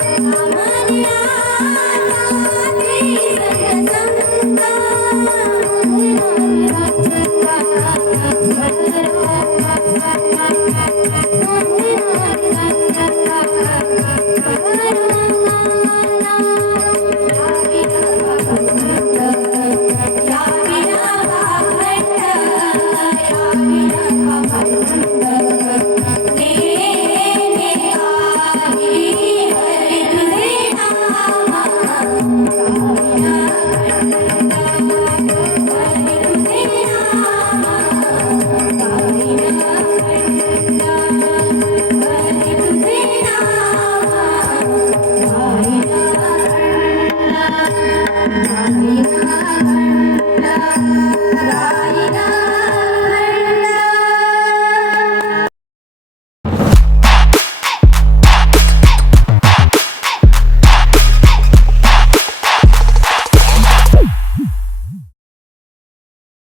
Mama.